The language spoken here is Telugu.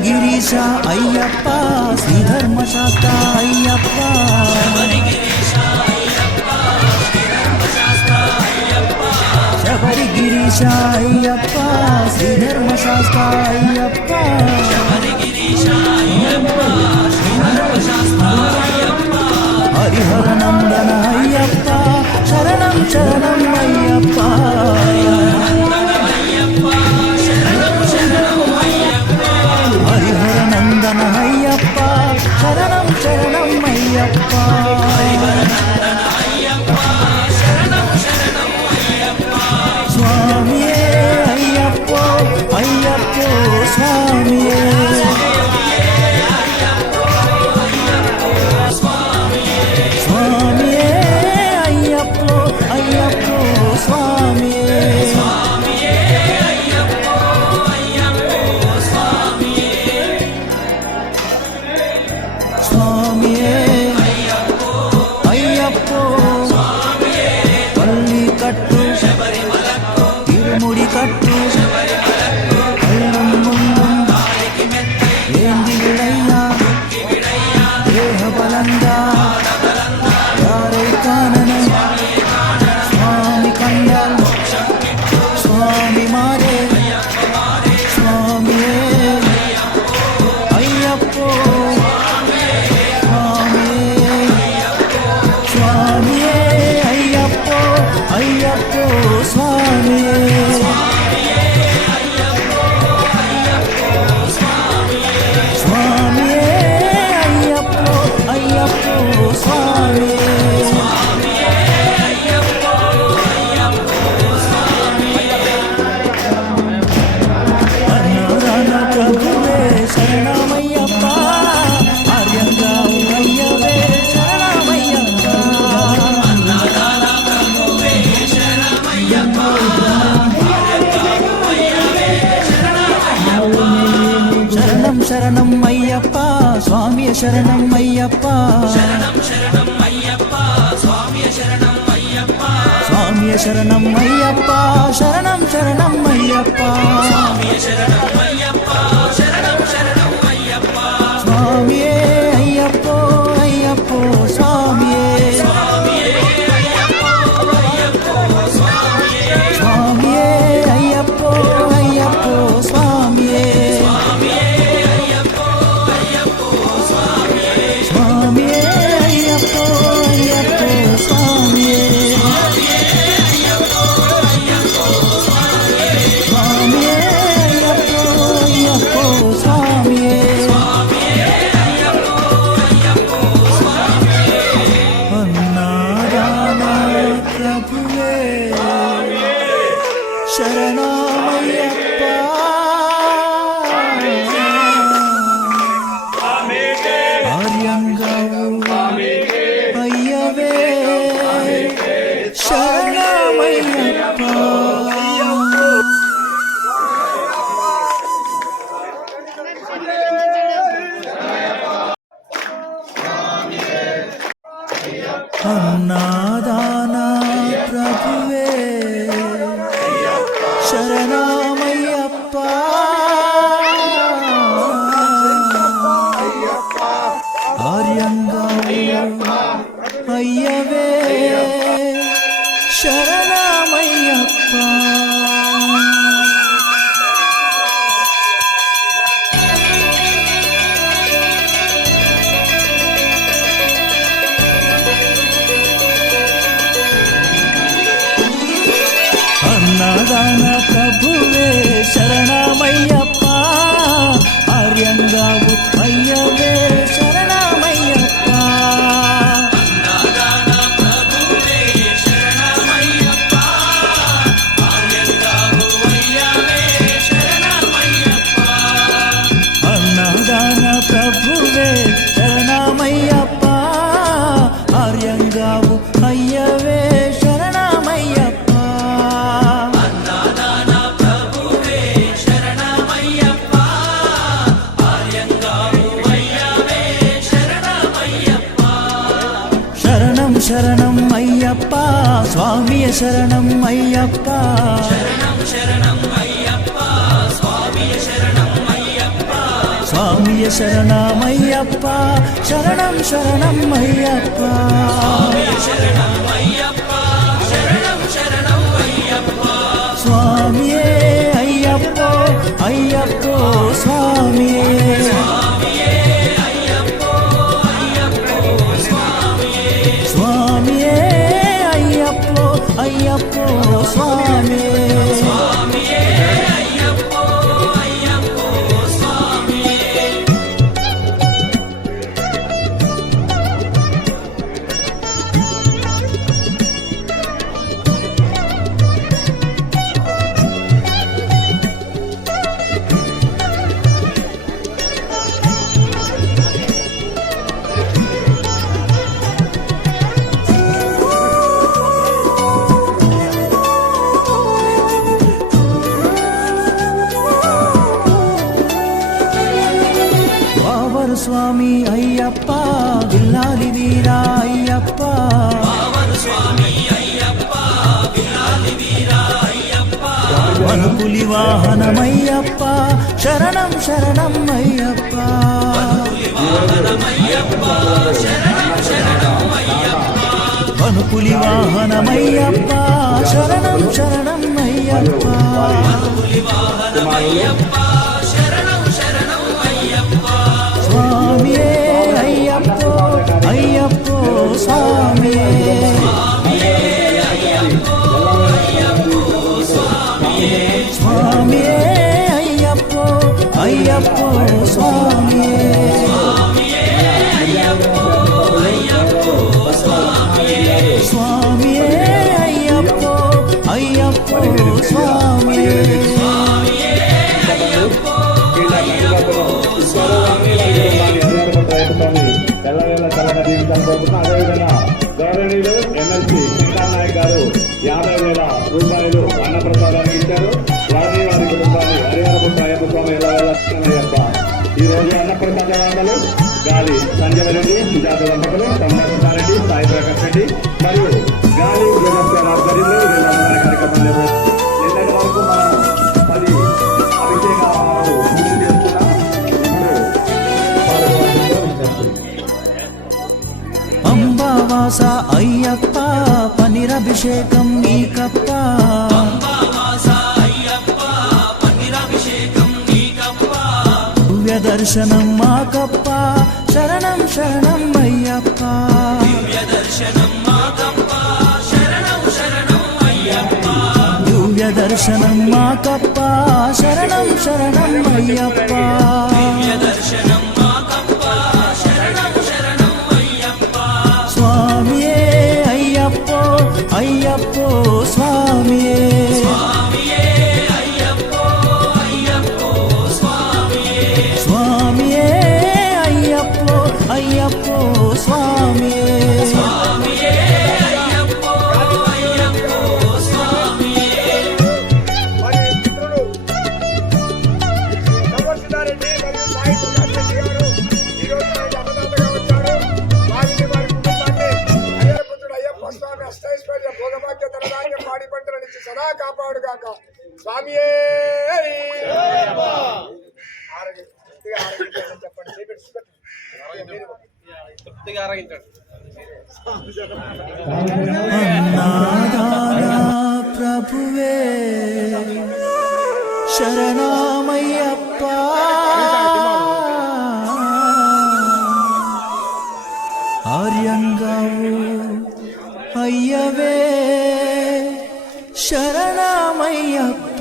శబరిగిరీశ అయ్యప్ప శ్రీధర్మశాస్త్ర అయ్యప్ప శబరిగిరీశ అయ్యప్ప శ్రీధర్మశాస్త్ర అయ్యప్ప హరిహర నందన అయ్యప్ప శరణం శరణం అయ్యప్ప హరిహర నందన అయ్యప్ప శరణం శరణం అయ్యప్ప స్వామియే అయ్యప్పో అయ్యప్పో స్వామియే స్వామియే అయ్యప్పో అయ్యప్పో స్వామియే స్వామియే అయ్యప్పో పల్లి కట్టు తిరుముడి కట్టు ఏంది విడయ్యా దేహ బలంగా యారై కానన స్వామి కండాల్ స్వామి మారే స్వామియే అయ్యప్పో స్వామియే అయ్యప్పో అయ్యప్పో స్వామియే స్వామియే అయ్యప్పో అయ్యప్పో స్వామియే అన్నదాన ప్రభువే శరణమయ్యప్ప ఆర్యంగా అయ్యవే శరణమయ్యప్ప శరణం శరణం అయ్యప్ప స్వామియ శరణం అయ్యప్ప స్వామియ శరణం అయ్యప్ప శరణం శరణం అయ్యప్ప స్వామియే అయ్యప్పో అయ్యప్పో స్వామియే స్వామియే అయ్యప్పో అయ్యప్పో స్వామియే స్వామియే అయ్యప్పో అయ్యప్పో స్వామియే స్వామియే అయ్యప్పో అయ్యప్పో స్వామియే అన్నదాన ప్రభువే శరణమయ్యప్ప ఆర్యంగా అయ్యవే శరణమయ్యప్ప అన్నదాన ప్రభువే శరణమయ్యప్ప ఆర్యంగా అయ్యవే శరణమయ్యప్ప అన్నదాన ప్రభువే శరణమయ్యప్ప ఆర్యంగావు అయ్యవే శరణమయ్యప్ప అన్నదాన ప్రభువే శరణమయ్యప్ప ఆర్యంగావు అయ్యవే శరణమయ్యప్ప శరణం శరణం అయ్యప్ప స్వామియ శరణం అయ్యప్ప స్వామియ శరణమయ్యప్ప శరణం శరణం అయ్యప్ప స్వామియే అయ్యప్ప అయ్యప్ప స్వామియే స్వామియే అయ్యప్ప అయ్యప్ప స్వామియే స్వామి అయ్యప్ప విల్లాలి వీరా అయ్యప్ప వనుపులి వాహనమయ్యప్ప శరణం శరణం అయ్యప్ప వనుపులి వాహనమయ్యప్ప శరణం శరణం అయ్యప్ప స్వామియే అయ్యప్ప అయ్యప్ప స్వామియే స్వామియే అయ్యప్ప అయ్యప్ప స్వామియే స్వామియే అయ్యప్ప అయ్యప్ప స్వామియే ఎల్లవేళ చల్లగా జీవితాలు కోరుతున్నా. అదేవిధంగా గౌరవనీయులు ఎమ్మెల్సీ నాయక్ గారు 50,000 రూపాయలు అన్నప్రసాదానికి ఇచ్చారు. వారిని వారి కుటుంబాన్ని హరిహరపుట్ట అయ్యప్ప స్వామి ఎల్లవేళ. ఈ రోజు అన్నప్రసాద వంటలు గాలి సంజయ్ రెడ్డి సుజాత దంపతులు సంభాషితారెడ్డి సాయి ప్రకాష్ రెడ్డి మరియు గాలి గుణస్కర్ ఆధ్వర్యంలో కార్యక్రమం నిర్వహించారు. నిన్నటి వరకు మనం 10 అభిషేకాలు పూర్తి చేస్తున్నాం. అంబావాస అయ్యప్ప పనిరభిషేకం నీకప్ప దివ్య దర్శనం మాకప్ప శరణం శరణం అయ్యప్ప దివ్య దర్శనం మాకప్ప శరణం శరణం అయ్యప్ప స్వామియే అయ్యప్ప అయ్యప్ప స్వామియే స్వామియే అయ్యప్ప అయ్యప్ప స్వామియే పాడి పంటలనిచ్చి సదా కాపాడుగాక స్వామియే. చెప్పండి తృప్తిగా ఆరగించండి. ప్రభువే శరణమయ్యప్ప ఆర్యంగావు అయ్యవే శరణమయ్యప్ప